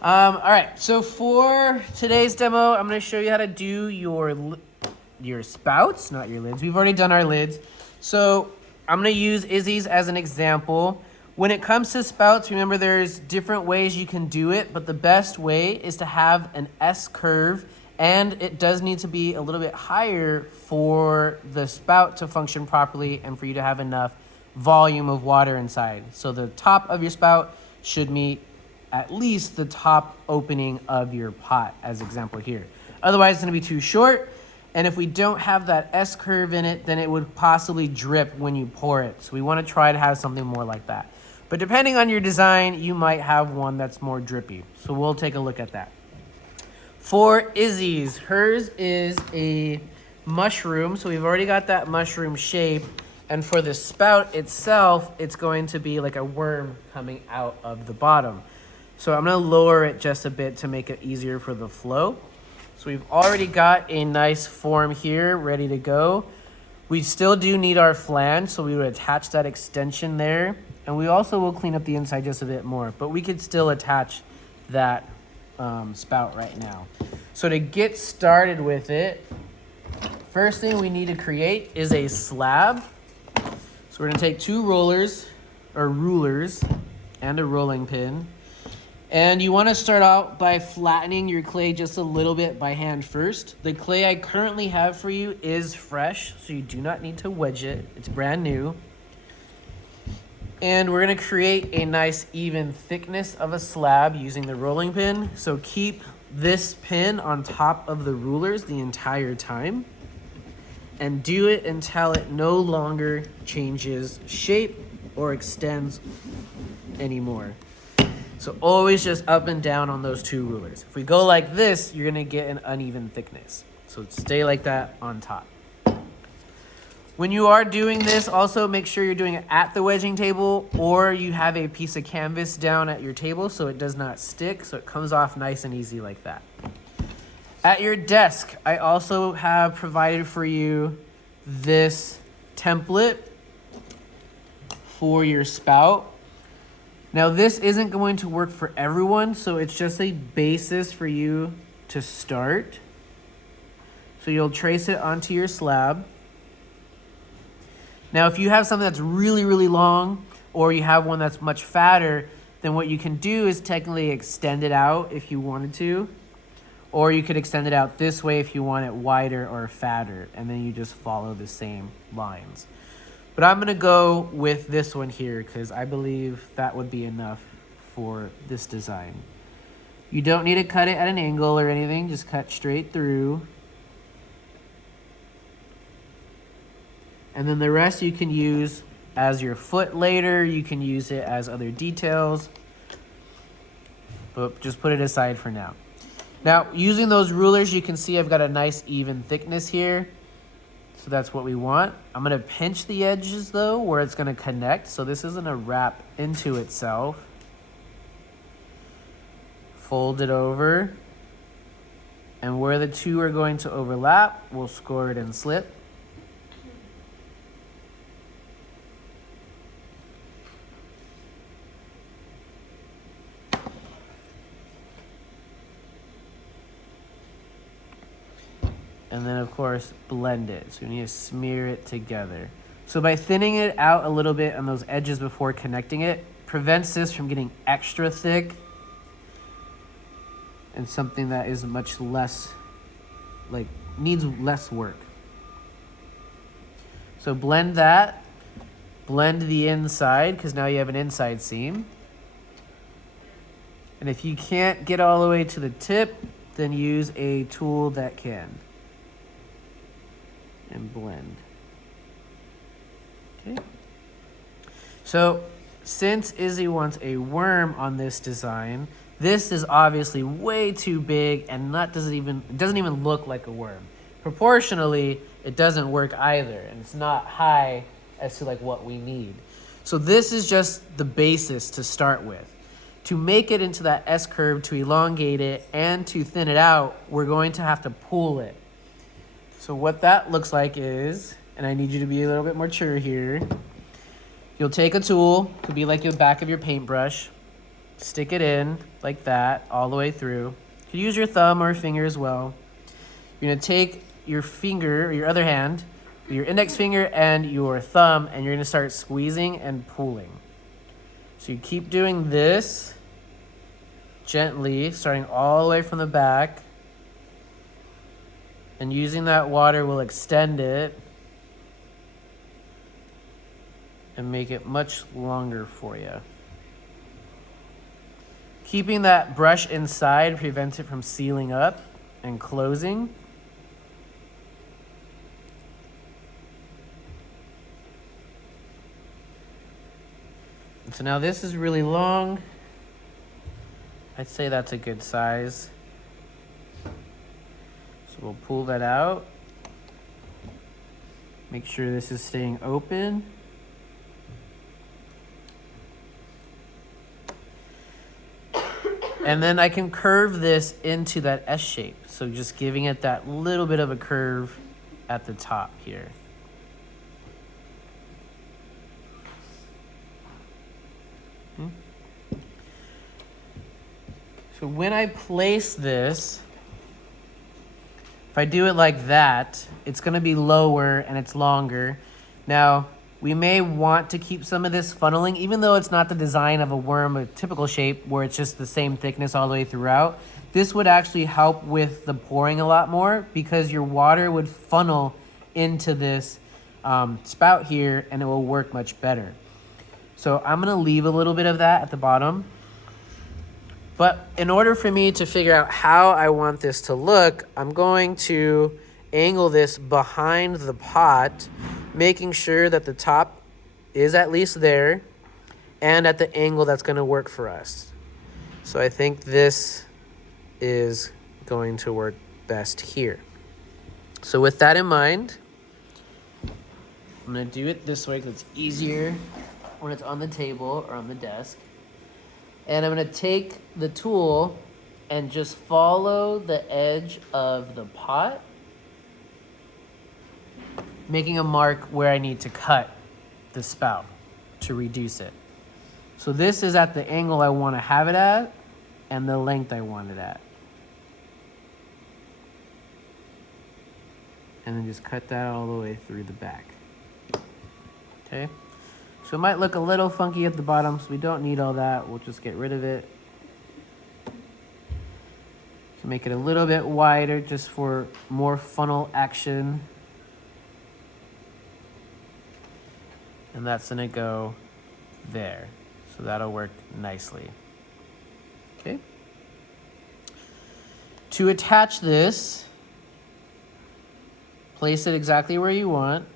All right, so for today's demo, I'm going to show you how to do your spouts, not your lids. We've already done our lids. So I'm going to use Izzy's as an example. When it comes to spouts, remember there's different ways you can do it, but the best way is to have an S curve, and it does need to be a little bit higher for the spout to function properly and for you to have enough volume of water inside. So the top of your spout should meet at least the top opening of your pot, as example here. Otherwise, it's gonna be too short, and if we don't have that S curve in it, then it would possibly drip when you pour it. So we wanna try to have something more like that. But depending on your design, you might have one that's more drippy. So we'll take a look at that. For Izzy's, hers is a mushroom, so we've already got that mushroom shape. And for the spout itself, it's going to be like a worm coming out of the bottom. So I'm gonna lower it just a bit to make it easier for the flow. So we've already got a nice form here ready to go. We still do need our flange, so we would attach that extension there. And we also will clean up the inside just a bit more, but we could still attach that spout right now. So to get started with it, first thing we need to create is a slab. So we're gonna take two rulers and a rolling pin. And you wanna start out by flattening your clay just a little bit by hand first. The clay I currently have for you is fresh, so you do not need to wedge it. It's brand new. And we're gonna create a nice even thickness of a slab using the rolling pin. So keep this pin on top of the rulers the entire time. And do it until it no longer changes shape or extends anymore. So always just up and down on those two rulers. If we go like this, you're gonna get an uneven thickness. So stay like that on top. When you are doing this, also make sure you're doing it at the wedging table, or you have a piece of canvas down at your table so it does not stick, so it comes off nice and easy like that. At your desk, I also have provided for you this template for your spout. Now this isn't going to work for everyone, so it's just a basis for you to start. So you'll trace it onto your slab. Now if you have something that's really, really long, or you have one that's much fatter, then what you can do is technically extend it out if you wanted to. Or you could extend it out this way if you want it wider or fatter, and then you just follow the same lines. But I'm gonna go with this one here because I believe that would be enough for this design. You don't need to cut it at an angle or anything, just cut straight through. And then the rest you can use as your foot later, you can use it as other details, but just put it aside for now. Now, using those rulers, you can see I've got a nice even thickness here. So that's what we want. I'm gonna pinch the edges though, where it's gonna connect. So this isn't a wrap into itself. Fold it over. And where the two are going to overlap, we'll score it and slip. And then of course, blend it. So we need to smear it together. So by thinning it out a little bit on those edges before connecting it, prevents this from getting extra thick and something that is much less, needs less work. So blend that, blend the inside, because now you have an inside seam. And if you can't get all the way to the tip, then use a tool that can. And blend. Okay. So since Izzy wants a worm on this design, this is obviously way too big and it doesn't even look like a worm. Proportionally, it doesn't work either, and it's not high as to like what we need. So this is just the basis to start with. To make it into that S curve, to elongate it, and to thin it out, we're going to have to pull it. So what that looks like is, and I need you to be a little bit mature here, you'll take a tool, could be like the back of your paintbrush, stick it in like that all the way through. You can use your thumb or finger as well. You're gonna take your finger, or your other hand, your index finger and your thumb, and you're gonna start squeezing and pulling. So you keep doing this gently, starting all the way from the back. And using that water will extend it and make it much longer for you. Keeping that brush inside prevents it from sealing up and closing. And so now this is really long. I'd say that's a good size. So we'll pull that out. Make sure this is staying open. And then I can curve this into that S shape. So just giving it that little bit of a curve at the top here. So when I place this, if I do it like that, it's gonna be lower and it's longer. Now, we may want to keep some of this funneling, even though it's not the design of a worm, a typical shape where it's just the same thickness all the way throughout. This would actually help with the pouring a lot more because your water would funnel into this spout here and it will work much better. So I'm gonna leave a little bit of that at the bottom. But in order for me to figure out how I want this to look, I'm going to angle this behind the pot, making sure that the top is at least there and at the angle that's going to work for us. So I think this is going to work best here. So with that in mind, I'm going to do it this way because it's easier when it's on the table or on the desk. And I'm going to take the tool and just follow the edge of the pot, making a mark where I need to cut the spout to reduce it. So this is at the angle I want to have it at and the length I want it at. And then just cut that all the way through the back. Okay? So it might look a little funky at the bottom, so we don't need all that. We'll just get rid of it. To make it a little bit wider just for more funnel action. And that's gonna go there. So that'll work nicely. Okay. To attach this, place it exactly where you want.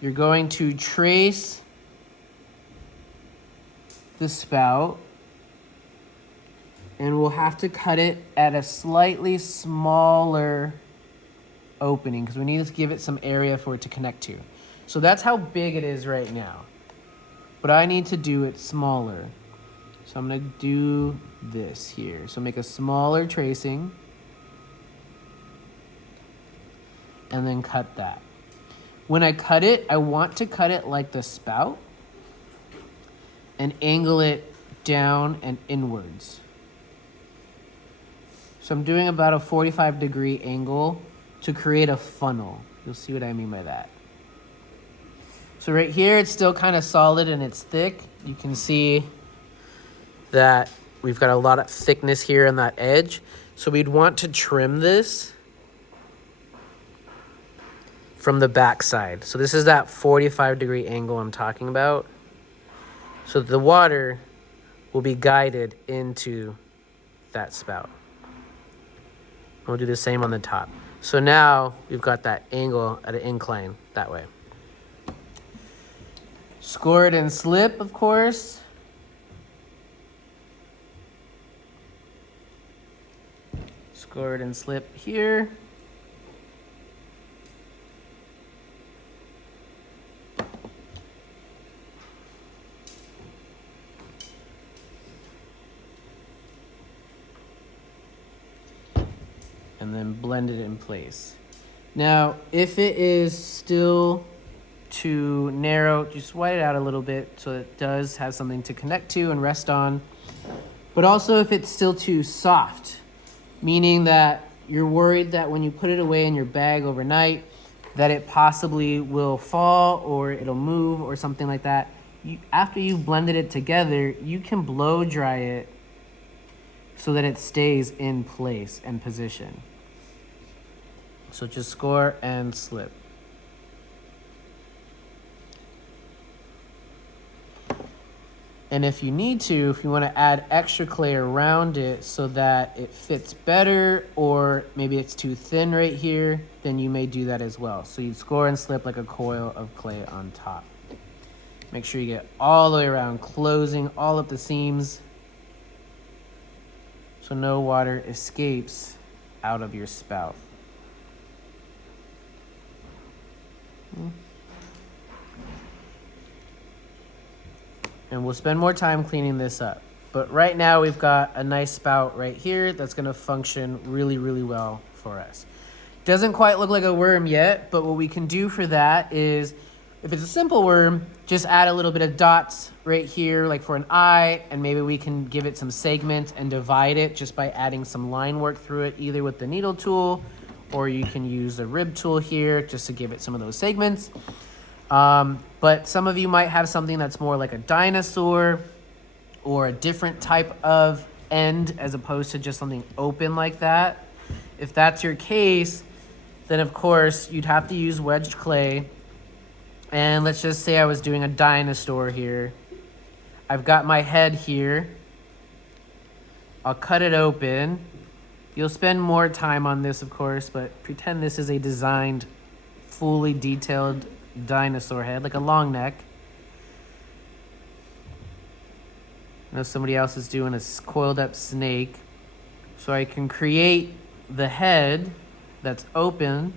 You're going to trace the spout, and we'll have to cut it at a slightly smaller opening because we need to give it some area for it to connect to. So that's how big it is right now. But I need to do it smaller. So I'm gonna do this here. So make a smaller tracing and then cut that. When I cut it, I want to cut it like the spout and angle it down and inwards. So I'm doing about a 45-degree angle to create a funnel. You'll see what I mean by that. So right here, it's still kind of solid and it's thick. You can see that we've got a lot of thickness here on that edge. So we'd want to trim this from the back side. So this is that 45-degree angle I'm talking about. So the water will be guided into that spout. We'll do the same on the top. So now we've got that angle at an incline that way. Score it and slip, of course. Score it and slip here. And then blend it in place. Now, if it is still too narrow, just widen it out a little bit so it does have something to connect to and rest on. but also if it's still too soft, meaning that you're worried that when you put it away in your bag overnight, that it possibly will fall or it'll move or something like that. After you've blended it together, you can blow dry it so that it stays in place and position. So just score and slip. And if you need to, if you want to add extra clay around it so that it fits better, or maybe it's too thin right here, then you may do that as well. So you'd score and slip like a coil of clay on top. Make sure you get all the way around, closing all up the seams so no water escapes out of your spout. And we'll spend more time cleaning this up. But right now we've got a nice spout right here that's gonna function really, really well for us. Doesn't quite look like a worm yet, but what we can do for that is, if it's a simple worm, just add a little bit of dots right here, like for an eye, and maybe we can give it some segments and divide it just by adding some line work through it, either with the needle tool, or you can use the rib tool here just to give it some of those segments. But some of you might have something that's more like a dinosaur or a different type of end as opposed to just something open like that. If that's your case, then of course you'd have to use wedged clay. And let's just say I was doing a dinosaur here. I've got my head here. I'll cut it open. You'll spend more time on this, of course, but pretend this is a designed, fully detailed dinosaur head, like a long neck. I know somebody else is doing a coiled up snake. So I can create the head that's open,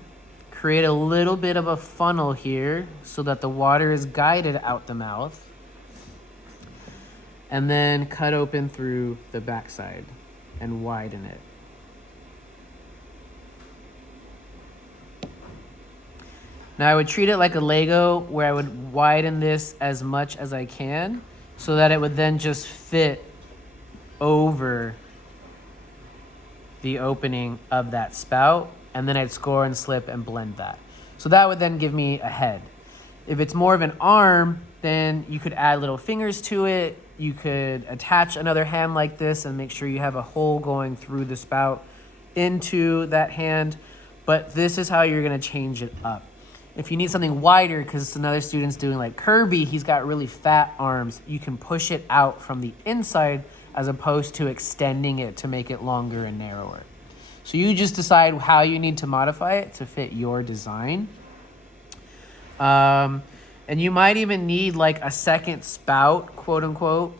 create a little bit of a funnel here so that the water is guided out the mouth, and then cut open through the backside and widen it. Now I would treat it like a Lego, where I would widen this as much as I can so that it would then just fit over the opening of that spout, and then I'd score and slip and blend that. So that would then give me a head. If it's more of an arm, then you could add little fingers to it. You could attach another hand like this and make sure you have a hole going through the spout into that hand. But this is how you're gonna change it up. If you need something wider, because another student's doing like Kirby, he's got really fat arms, you can push it out from the inside as opposed to extending it to make it longer and narrower. So you just decide how you need to modify it to fit your design. And you might even need like a second spout, quote unquote,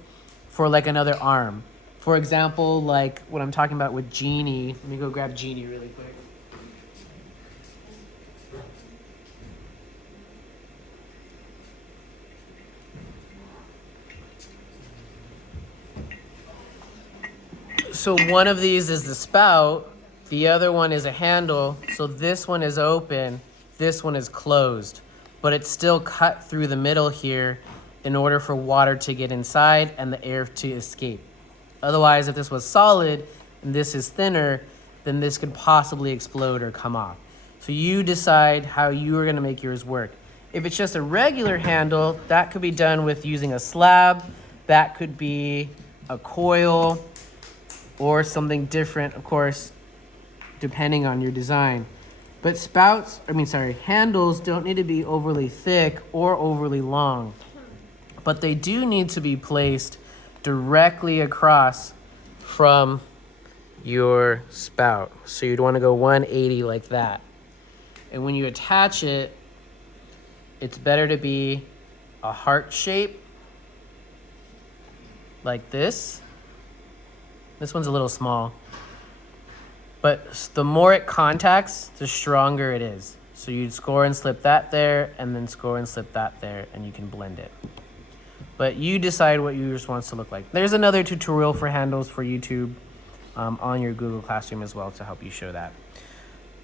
for like another arm. For example, like what I'm talking about with Genie. Let me go grab Genie really quick. So one of these is the spout, the other one is a handle. So this one is open, this one is closed, but it's still cut through the middle here in order for water to get inside and the air to escape. Otherwise, if this was solid and this is thinner, then this could possibly explode or come off. So you decide how you are gonna make yours work. If it's just a regular handle, that could be done with using a slab, that could be a coil, or something different, of course, depending on your design. But handles don't need to be overly thick or overly long, but they do need to be placed directly across from your spout. So you'd want to go 180 like that. And when you attach it, it's better to be a heart shape like this. This one's a little small, but the more it contacts, the stronger it is. So you'd score and slip that there, and then score and slip that there, and you can blend it. But you decide what yours wants to look like. There's another tutorial for handles for YouTube on your Google Classroom as well to help you show that.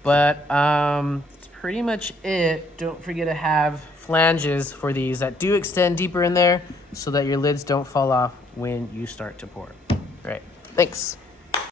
But that's pretty much it. Don't forget to have flanges for these that do extend deeper in there so that your lids don't fall off when you start to pour. All right, thanks.